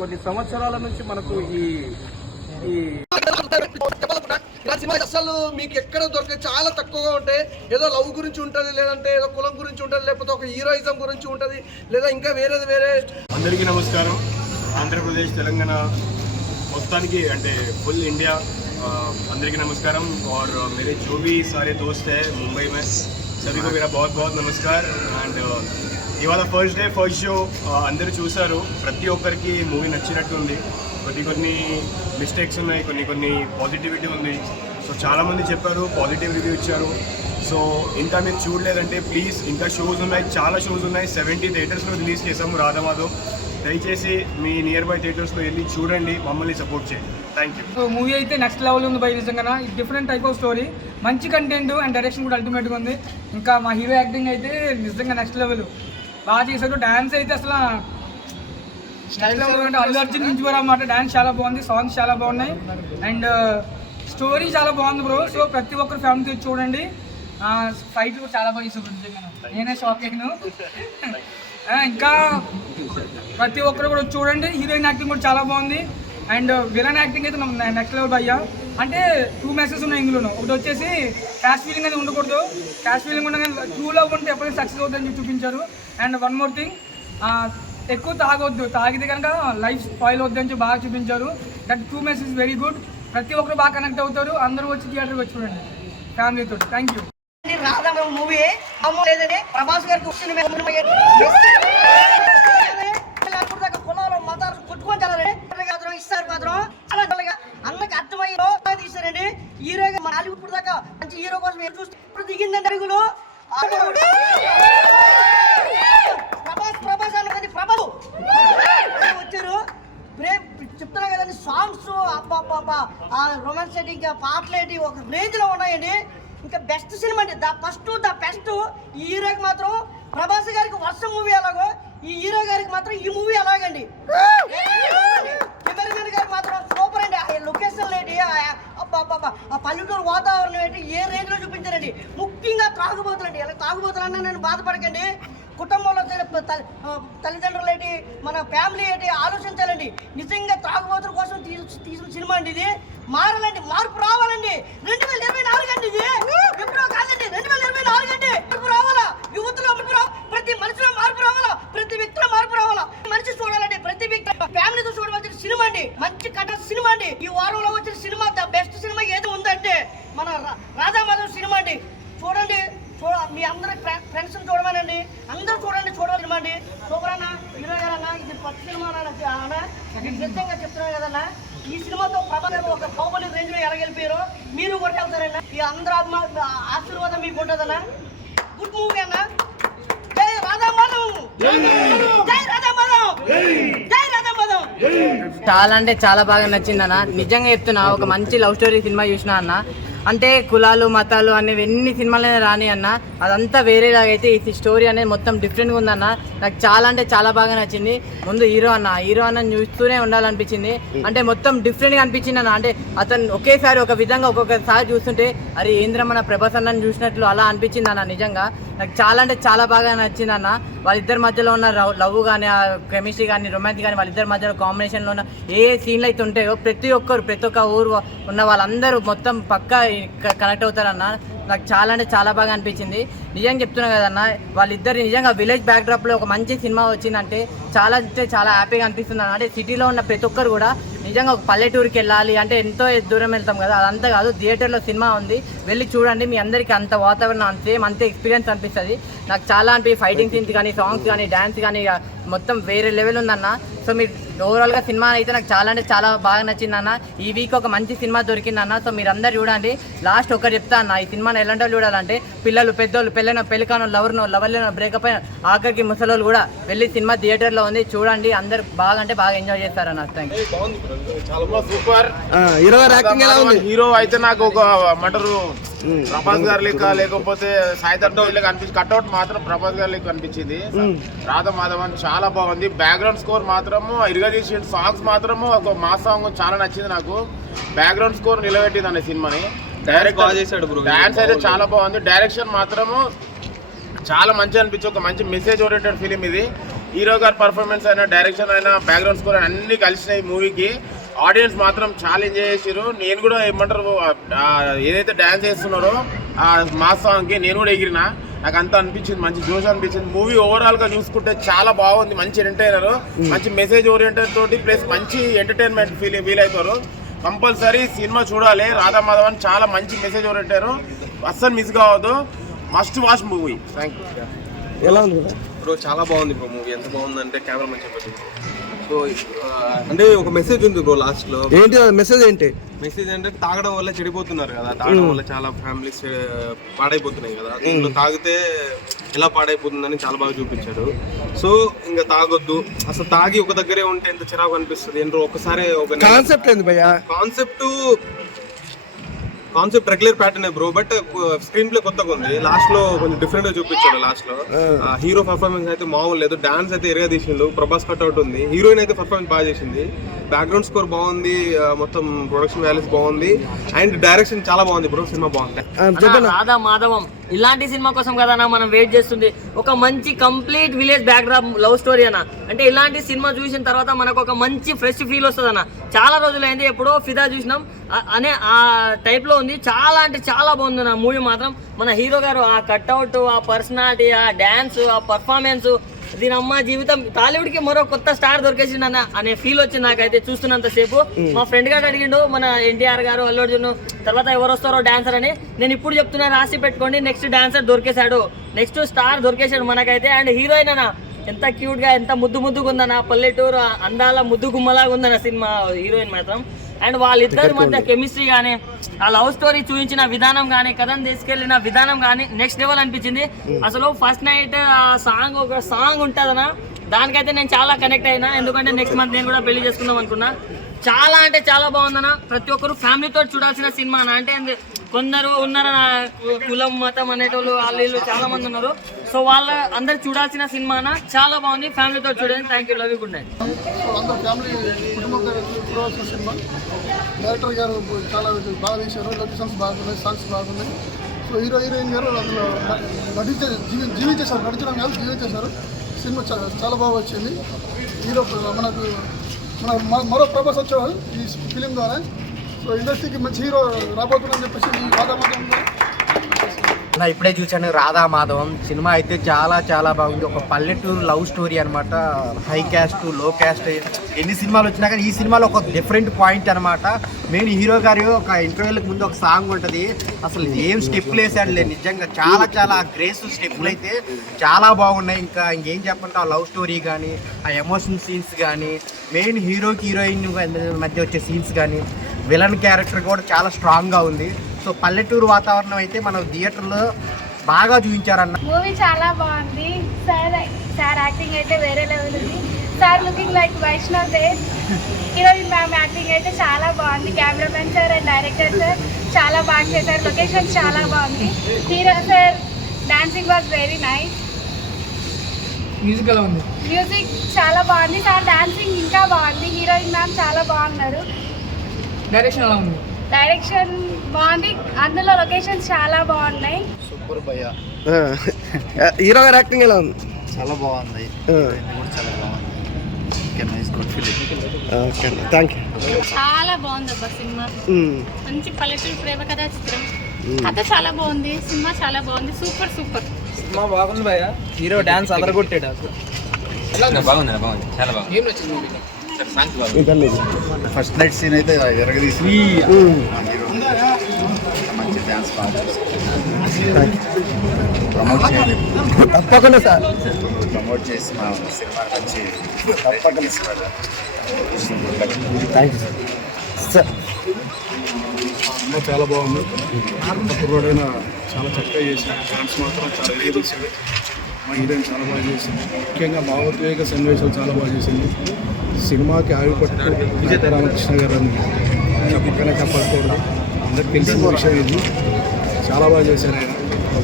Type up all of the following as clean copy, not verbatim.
కొన్ని సంవత్సరాల నుంచి మనకు ఈ అసలు మీకు ఎక్కడ దొరికే చాలా తక్కువగా ఉంటాయి. ఏదో లవ్ గురించి ఉంటుంది, లేదంటే ఏదో కులం గురించి ఉంటుంది, లేకపోతే ఒక హీరోయిజం గురించి ఉంటుంది, లేదా ఇంకా వేరే. అందరికీ నమస్కారం. ఆంధ్రప్రదేశ్ తెలంగాణ మొత్తానికి అంటే ఫుల్ इंडिया అందరికీ నమస్కారం. और मेरे जो भी सारे दोस्त हैं मुंबई में सभी को मेरा बहुत बहुत नमस्कार. అండ్ ఇవాళ ఫస్ట్ డే ఫస్ట్ షో అందరూ చూశారు. ప్రతి ఒక్కరికి మూవీ నచ్చినట్టుంది. కొన్ని మిస్టేక్స్ ఉన్నాయి, కొన్ని పాజిటివిటీ ఉంది. సో చాలామంది చెప్పారు, పాజిటివ్ రివ్యూ ఇచ్చారు. సో ఇంకా మీరు చూడలేదంటే ప్లీజ్, ఇంకా షోస్ ఉన్నాయి, చాలా షోస్ ఉన్నాయి. 70 థియేటర్స్లో రిలీజ్ చేసాము రాధమాధవ్. దయచేసి మీ నియర్ బై థియేటర్స్లో వెళ్ళి చూడండి, మమ్మల్ని సపోర్ట్ చేయండి. Thank you. మూవీ అయితే నెక్స్ట్ లెవెల్ ఉంది బై. నిజంగా డిఫరెంట్ టైప్ ఆఫ్ స్టోరీ, మంచి కంటెంట్ అండ్ డైరెక్షన్ కూడా అల్టిమేట్గా ఉంది. ఇంకా మా హీరో యాక్టింగ్ అయితే నిజంగా నెక్స్ట్ లెవెల్ బాగా చేశారు. డ్యాన్స్ అయితే అసలు నెక్స్ట్ లెవెల్ అంటే అల్లు అర్జున్ నుంచి కూడా అన్నమాట. డ్యాన్స్ చాలా బాగుంది, సాంగ్స్ చాలా బాగున్నాయి, అండ్ స్టోరీ చాలా బాగుంది బ్రో. సో ప్రతి ఒక్కరు ఫ్యామిలీతో చూడండి. ఫైట్ కూడా చాలా బాగా చేశారు నిజంగా, నేనే షాక్ అయ్యాను. ఇంకా ప్రతి ఒక్కరు కూడా చూడండి. హీరోయిన్ యాక్టింగ్ కూడా చాలా బాగుంది, అండ్ విలన్ యాక్టింగ్ అయితే నెక్స్ట్ లెవెల్ భయ్యా. అంటే 2 మెసేజెస్ ఉన్నాయి ఇందులో. ఒకటి వచ్చేసి క్యాష్ ఫీలింగ్ అనేది ఉండకూడదు, క్యాష్ ఫీలింగ్ ఉండగానే ట్రూ లవ్ ఉంటే ఎప్పుడైనా సక్సెస్ అవుతుందని చూపించారు. అండ్ వన్ మోర్ థింగ్, ఎక్కువ తాగొద్దు, తాగితే కనుక లైఫ్ స్పాయిల్ అవుద్దని చెప్పి బాగా చూపించారు. That 2 message very good. ప్రతి ఒక్కరు బాగా కనెక్ట్ అవుతారు. అందరూ వచ్చి థియేటర్కి వచ్చి చూడండి ఫ్యామిలీతో. Thank you. మూవీ లేదండి, ప్రభాస్ గారికి కులాలు మతాలు కొట్టుకొని ఇస్తారు మాత్రం చాలా అన్నకి అర్థమయ్యో తీస్తారండి. హీరోగా మన హాలీవుడ్ దాకా మంచి హీరో కోసం చూస్తే ఇప్పుడు దిగిందండి అడుగులు. ప్రభాస్ అన్నది ప్రభు వచ్చారు. చెప్తున్నా కదండి, సాంగ్స్ అబ్బా రొమాన్సెటిక్ పాటలు ఏంటి ఒక రేంజ్ లో ఉన్నాయండి. ఇంకా బెస్ట్ సినిమా అండి, ద బెస్ట్. ఈ హీరోకి మాత్రం ప్రభాస్ గారికి వర్షం మూవీ ఎలాగో, ఈ హీరో గారికి మాత్రం ఈ మూవీ అలాగండి. కెమెరామెన్ గారికి మాత్రం సూపర్ అండి. ఆ లొకేషన్ ఏంటి, అబ్బా ఆ పల్లెటూరు వాతావరణం ఏంటి, ఏ రేంజ్ లో చూపించారండి. ముఖ్యంగా తాగుబోతులండి. ఇలా తాగుబోతులన్నా నేను బాధపడకండి. కుటుంబంలో తల్లిదండ్రులు ఏంటి, మన ఫ్యామిలీ ఏంటి ఆలోచించాలండి. నిజంగా తాగుబోతుల కోసం తీసిన సినిమా అండి ఇది. మారాలండి, మార్పు రావాలండి. 2024 అండి ఇది, ఎప్పుడో కాదండి. 2024 అండి, మార్పు రావాలా, యువతలో మార్పు రావాలి, ప్రతి మనిషిలో మార్పు రావాలా, ప్రతి వ్యక్తిలో మార్పు రావాలా. మనిషి చూడాలండి, ప్రతి వ్యక్తి ఫ్యామిలీతో చూడవలసిన సినిమా అండి. మంచి కథ సినిమా అండి. ఈ వారంలో వచ్చిన సినిమా ద బెస్ట్ సినిమా ఏది ఉందంటే మన రాధామాధవ్ సినిమా అండి. చూడండి, మీ అందరి ఫ్రెండ్స్ చూడమనండి, అందరూ చూడవలసిన అండి. సూపర్ అన్న, హీరో గారన్నా, ఇది ఫస్ట్ సినిమా అన్న. నిజంగా చెప్తున్నాను కదన్నా, ఈ సినిమాతో ప్రభాస్ ఒక బాహుబలి రేంజ్ లో ఎలాగెళ్ళిపోయారో మీరు కూడా వెళ్తారన్నా. ఈ అందరూ ఆశీర్వాదం మీకు ఉంటుందన్నా. గుడ్ మూవీ అన్న. జై రాధామాధవ్, జై రాధామాధవ్, జై రాధామాధవ్. చాలా అంటే చాలా బాగా నచ్చింది అన్న. నిజంగా చెప్తున్నా, ఒక మంచి లవ్ స్టోరీ సినిమా చూసినా అన్న. అంటే కులాలు మతాలు అనేవి ఎన్ని సినిమాలైనా రాని అన్న, అదంతా వేరేలాగైతే ఈ స్టోరీ అనేది మొత్తం డిఫరెంట్గా ఉందన్న. నాకు చాలా అంటే చాలా బాగా నచ్చింది. ముందు హీరో అన్న చూస్తూనే ఉండాలనిపించింది. అంటే మొత్తం డిఫరెంట్గా అనిపించింది అన్న. అంటే అతను ఒకేసారి ఒక విధంగా ఒక్కొక్కసారి చూస్తుంటే అరే ఏంద్ర మన ప్రభాస్ అన్నని చూసినట్లు అలా అనిపించింది అన్న. నిజంగా నాకు చాలా అంటే చాలా బాగా నచ్చింది అన్న. వాళ్ళిద్దరి మధ్యలో ఉన్న లవ్ కానీ, ఆ కెమిస్ట్రీ కానీ, రొమాన్స్ కానీ, వాళ్ళిద్దరి మధ్యలో కాంబినేషన్లో ఉన్న ఏ సీన్లు అయితే ఉంటాయో ప్రతి ఒక్క ఊరు ఉన్న వాళ్ళందరూ మొత్తం పక్కా కనెక్ట్ అవుతారన్న. నాకు చాలా అంటే చాలా బాగా అనిపించింది. నిజంగా చెప్తున్నా కదన్న, వాళ్ళిద్దరు నిజంగా విలేజ్ బ్యాక్డ్రాప్లో ఒక మంచి సినిమా వచ్చిందంటే చాలా అంటే చాలా హ్యాపీగా అనిపిస్తుంది అన్న. అంటే సిటీలో ఉన్న ప్రతి ఒక్కరు కూడా నిజంగా ఒక పల్లెటూరుకి వెళ్ళాలి అంటే ఎంతో దూరం వెళ్తాం కదా, అదంతా కాదు. థియేటర్లో సినిమా ఉంది, వెళ్ళి చూడండి. మీ అందరికీ అంత వాతావరణం అంతే ఎక్స్పీరియన్స్ అనిపిస్తుంది. నాకు చాలా ఫైటింగ్ సీన్స్ కానీ, సాంగ్స్ కానీ, డ్యాన్స్ కానీ మొత్తం వేరే లెవెల్ ఉందన్న. సో మీరు ఓవరాల్గా సినిమా అయితే నాకు చాలా అంటే చాలా బాగా నచ్చిందన్న. ఈ వీక్ ఒక మంచి సినిమా దొరికిందన్న. సో మీరు అందరు చూడండి. లాస్ట్ ఒకటి చెప్తా అన్న, ఈ సినిమాని ఎలాంటి చూడాలంటే పిల్లలు, పెద్దోళ్ళు, పెళ్ళికాను, లవర్లేనో, బ్రేకప్ అయిన ఆఖరికి ముసలోళ్ళు కూడా వెళ్ళి సినిమా థియేటర్లో ఉంది, చూడండి. అందరు బాగా అంటే బాగా ఎంజాయ్ చేస్తారన్న. థ్యాంక్ చాలా సూపర్. హీరో అయితే నాకు ఒక మంటారు ప్రభాస్ గారి లెక్క, లేకపోతే సాయిధర్మ లెక్క అనిపించింది. కట్అవుట్ మాత్రం ప్రభాస్ గారి లెక్క అనిపించింది. రాధామాధవ్ అని చాలా బాగుంది. బ్యాక్గ్రౌండ్ స్కోర్ మాత్రము ఇరుగదీసి, సాంగ్స్ మాత్రము ఒక మా సాంగ్ చాలా నచ్చింది నాకు. బ్యాక్గ్రౌండ్ స్కోర్ నిలబెట్టింది అనే సినిమాని. డాన్స్ అయితే చాలా బాగుంది. డైరెక్షన్ మాత్రము చాలా మంచి అనిపించి ఒక మంచి మెసేజ్ ఓరియంటెడ్ ఫిలిం ఇది. హీరో గారి పర్ఫార్మెన్స్ అయినా, డైరెక్షన్ అయినా, బ్యాక్గ్రౌండ్ స్కోర్ అయినా అన్నీ కలిసినాయి మూవీకి. ఆడియన్స్ మాత్రం చాలా ఎంజాయ్ చేసారు. నేను కూడా ఏమంటారు ఏదైతే డ్యాన్స్ చేస్తున్నారో ఆ మాస్ సాంగ్కి నేను కూడా ఎగిరినా. నాకు అంతా అనిపించింది, మంచి జోష్ అనిపించింది. మూవీ ఓవరాల్గా చూసుకుంటే చాలా బాగుంది. మంచి ఎంటర్టైనర్, మంచి మెసేజ్ ఓరియంటెడ్ తోటి ప్లస్ మంచి ఎంటర్టైన్మెంట్ ఫీల్ అవుతారు. కంపల్సరీ సినిమా చూడాలి. రాధా మాధవన్ చాలా మంచి మెసేజ్ ఓరియంటారు, అస్సలు మిస్ కావద్దు. Must watch movie. Thank you. ఎలా ఉంది బ్రో? చాలా బాగుంది బ్రో మూవీ. ఎంత బాగుందంటే కెమెరా మంచిగా పెట్టింది. సో అంటే ఒక మెసేజ్ ఉంది బ్రో లాస్ట్ లో. ఏంటి మెసేజ్? ఏంటి మెసేజ్ అంటే తాగడం వల్ల చెడిపోతున్నారు కదా, తాగడం వల్ల చాలా ఫ్యామిలీస్ పాడైపోతున్నాయి కదా. దీంట్లో తాగితే ఎలా పాడైపోతుందని చాలా బాగా చూపించారు. సో ఇంకా తాగొద్దు, అసలు తాగి ఒక దగ్గరే ఉంటే ఎంత చిరాకు అనిపిస్తుంది. ఏంటో ఒకసారి ఒక కాన్సెప్ట్ ఏంది భయ్యా? Concept regular pattern bro, but screen play కొత్తగా ఉంది. లాస్ట్ లో కొంచెం డిఫరెంట్ గా చూపించాడు. లాస్ట్ లో హీరో పర్ఫార్మెన్స్ అయితే మామూలు లేదు. డాన్స్ అయితే ఎరగా తీసిండు. ప్రభాస్ కట్అవుట్ ఉంది. హీరోయిన్ అయితే పర్ఫార్మెన్స్ బాగా చేసింది. బ్యాక్గ్రౌండ్ స్కోర్ బాగుంది, మొత్తం ప్రొడక్షన్ వాల్యూస్ బాగుంది, అండ్ డైరెక్షన్ చాలా బాగుంది బ్రో. సినిమా బాగుంది. రాధా మాధవం ఇలాంటి సినిమా కోసం కదా మనం వెయిట్ చేస్తుంది. ఒక మంచి complete village backdrop love story అన్న. అంటే ఇలాంటి సినిమా చూసిన తర్వాత మనకు ఒక మంచి ఫ్రెష్ ఫీల్ వస్తుంది అన్న. చాలా రోజులైంది, ఎప్పుడో ఫిదా చూసినాం అనే ఆ టైప్ లో ఉంది. చాలా అంటే చాలా బాగుంది నా మూవీ మాత్రం. మన హీరో గారు ఆ కట్అవుట్, ఆ పర్సనాలిటీ, ఆ డాన్స్, ఆ పర్ఫార్మెన్స్, దీని అమ్మ జీవితం టాలీవుడ్ కి మరో కొత్త స్టార్ దొరికేసిందన్న అనే ఫీల్ వచ్చింది నాకైతే చూస్తున్నంత సేపు. మా ఫ్రెండ్ గారు అడిగిండు మన ఎన్టీఆర్ గారు, అల్లు అర్జున్ తర్వాత ఎవరు వస్తారో డాన్సర్ అని. నేను ఇప్పుడు చెప్తున్నా, రాసి పెట్టుకోండి. నెక్స్ట్ డాన్సర్ దొరికేశాడు, నెక్స్ట్ స్టార్ దొరికేశాడు మనకైతే. అండ్ హీరోయిన్ అన్న ఎంత క్యూట్ గా, ఎంత ముద్దుగా ఉందన్న. పల్లెటూరు అందాల ముద్దు గుమ్మలాగా ఉందన్న సినిమా హీరోయిన్ మాత్రం. అండ్ వాళ్ళిద్దరి మధ్య కెమిస్ట్రీ కానీ, ఆ లవ్ స్టోరీ చూపించిన విధానం కానీ, కథను తీసుకెళ్లిన విధానం కానీ నెక్స్ట్ లెవెల్ అనిపించింది. అసలు ఫస్ట్ నైట్ ఆ సాంగ్, ఒక సాంగ్ ఉంటుందన్న, దానికైతే నేను చాలా కనెక్ట్ అయినా. ఎందుకంటే నెక్స్ట్ మంత్ నేను కూడా పెళ్లి చేసుకుందాం అనుకున్నా. చాలా అంటే చాలా బాగుందన్న. ప్రతి ఒక్కరు ఫ్యామిలీతో చూడాల్సిన సినిమా అన్న. అంటే కొందరు ఉన్నారు కులం మతం అనేటోళ్ళు, వాళ్ళు చాలా మంది ఉన్నారు. సో వాళ్ళ అందరు చూడాల్సిన సినిమా అన్న. చాలా బాగుంది, ఫ్యామిలీతో చూడండి. Thank you, love you, good night. అందరు ఫ్యామిలీ కుటుంబంతో చూడవలసిన సినిమా. డైరెక్టర్ గారు చాలా బాగా తీశారు, లొకేషన్స్ బాగున్నాయి, సాంగ్స్ బాగున్నాయి. సో హీరోయిన్ గారు అందులో జీవించేశారు, నడిచడం కాదు జీవించేశారు. సినిమా చాలా బాగా వచ్చింది. హీరో మనకు మరో ప్రభాస్ వచ్చేవాడు ఈ ఫిలిం ద్వారా. సో ఇండస్ట్రీకి మంచి హీరో రాబోతుందని చెప్పేసి ఈ రాధామాధవంలో ఇప్పుడే చూశాను. రాధా మాధవం సినిమా అయితే చాలా చాలా బాగుంది. ఒక పల్లెటూరు లవ్ స్టోరీ అనమాట. హై క్యాస్ట్, లో క్యాస్ట్ ఎన్ని సినిమాలు వచ్చినా కానీ ఈ సినిమాలో ఒక డిఫరెంట్ పాయింట్ అనమాట. మెయిన్ హీరో గారి ఒక ఇంటర్వ్యూలకు ముందు ఒక సాంగ్ ఉంటుంది. అసలు ఏం స్టెప్పులు వేసాడు లేదు, నిజంగా చాలా చాలా గ్రేస్ స్టెప్పులు అయితే చాలా బాగున్నాయి. ఇంకేం చెప్పంటే ఆ లవ్ స్టోరీ కానీ, ఆ ఎమోషన్ సీన్స్ కానీ, మెయిన్ హీరోకి హీరోయిన్ మధ్య వచ్చే సీన్స్ కానీ, విలన్ క్యారెక్టర్ కూడా చాలా స్ట్రాంగ్గా ఉంది. సో పల్లెటూరు వాతావరణం అయితే మనం థియేటర్లో బాగా చూపించారన్న. మూవీ చాలా బాగుంది. సార్ యాక్టింగ్ అయితే వేరే లెవెల్ ఉంది. Sir looking like Vaishnav Dev. Heroine ma'am acting అయితే చాలా బాగుంది. Cameraman sir and director sir చాలా బాగా చేశారు. లొకేషన్ చాలా బాగుంది. Hero sir dancing was very nice. Music ఎలా ఉంది? మ్యూజిక్ చాలా బాగుంది. సార్ డాన్సింగ్ ఇంకా బాగుంది. హీరోయిన్ మ్యామ్ చాలా బాగున్నారు. డైరెక్షన్ ఎలా ఉంది? డైరెక్షన్ బాగుంది. అందులో లొకేషన్స్ చాలా బాగున్నాయి. సూపర్ భయ్యా. హీరో గారి యాక్టింగ్ ఎలా ఉంది? చాలా బాగుంది. చాలా బాగుంది. Okay, thank you. చాలా బాగుంది అబ్బా సినిమా. మంచి పల్లెటూరు ప్రేమ కథా చిత్రం. కథ చాలా బాగుంది. సినిమా చాలా బాగుంది. Super super. సినిమా బాగుంది భయ్యా. హీరో డాన్స్ అదరగొట్టాడు అసలు. బాగుంది, చాలా బాగుంది. ఏం నచ్చింది మూవీలో? ఫస్ట్ నైట్ సీన్ అయితే ఎరగదీసి మంచి డ్యాన్స్ బాగా ప్రమోట్ చేయాలి. తప్పకుండా సార్ ప్రమోట్ చేసి మా సినిమా వచ్చి తప్పకుండా థ్యాంక్ యూ సార్. సినిమా చాలా బాగుంది. కుర్రోడైనా చాలా చక్కగా చేశాడు. డాన్స్ మాత్రం చాలా వేరే చేశాడు. మా హీరోయిన్ చాలా బాగా చేసింది. ముఖ్యంగా భావోద్వేగ సన్నివేశాలు చాలా బాగా చేసింది. సినిమాకి ఆయుపట్టు విజయ రామకృష్ణ గారు అని చెప్పకనే చెప్పకూడదు, అందరికి తెలిసిన విషయం ఇది. చాలా బాగా చేశారు ఆయన.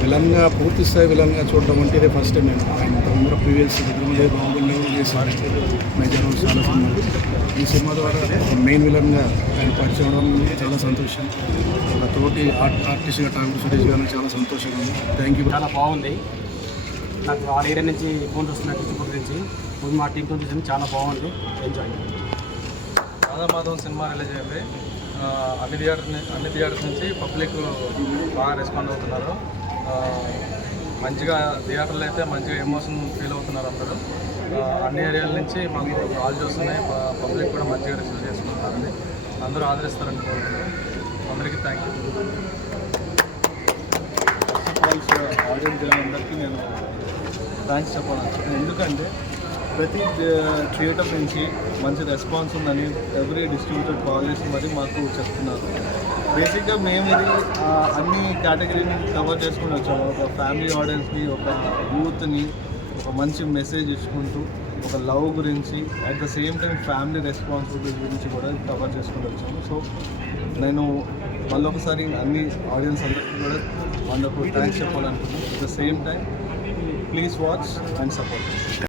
విలన్గా పూర్తి స్థాయి విలన్గా చూడడం అంటే ఇదే ఫస్ట్ టైం. నేను ఆయన తొందర ప్రీవియస్ విధంగా బాగుండే చేశారు మేజర్ చాలా సినిమాలు. ఈ సినిమా ద్వారా మెయిన్ విలన్గా ఆయన పరిచయం అవడం చాలా సంతోషం. తోటి ఆర్టిస్ట్గా ఠాకూర్ సురేష్ గారు చాలా సంతోషంగా ఉంది. Thank you. చాలా బాగుంది. నాకు ఆల్ ఏరియా నుంచి ఫోన్స్ వస్తున్నాయి, చిత్తూరు నుంచి. మా టీంతో చూసి చాలా బాగుంది, ఎంజాయ్. రాధామాధవం సినిమా రిలీజ్ అయింది. అన్ని థియేటర్స్ నుంచి పబ్లిక్ బాగా రెస్పాండ్ అవుతున్నారు. మంచిగా థియేటర్లో అయితే మంచిగా ఎమోషన్ ఫీల్ అవుతున్నారు అందరూ. అన్ని ఏరియాల నుంచి మాకు కాల్స్ వస్తున్నాయి, పబ్లిక్ కూడా మంచిగా రిసీవ్ చేసుకుంటున్నారని, అందరూ ఆదరిస్తారని కోరుకుంటున్నాం. అందరికీ థ్యాంక్ యూ. ఆడియన్స్ అందరికీ నేను థ్యాంక్స్ చెప్పాలనుకుంటున్నాను. ఎందుకంటే ప్రతి థియేటర్ నుంచి మంచి రెస్పాన్స్ ఉందని ఎవ్రీ డిస్ట్రిబ్యూటర్ కాల్ చేసి మరి మాకు చెప్తున్నారు. బేసిక్గా మేము ఇది అన్ని కేటగిరీని కవర్ చేసుకుని వచ్చాము. ఒక ఫ్యామిలీ ఆడియన్స్ని, ఒక యూత్ని ఒక మంచి మెసేజ్ ఇచ్చుకుంటూ, ఒక లవ్ గురించి, at the same time family responsibility గురించి కూడా కవర్ చేసుకుని వచ్చాము. సో నేను మళ్ళొకసారి అన్ని ఆడియన్స్ అందరికీ కూడా వండర్ఫుల్ థ్యాంక్స్ చెప్పాలనుకుంటున్నాను. At the same time please watch and support.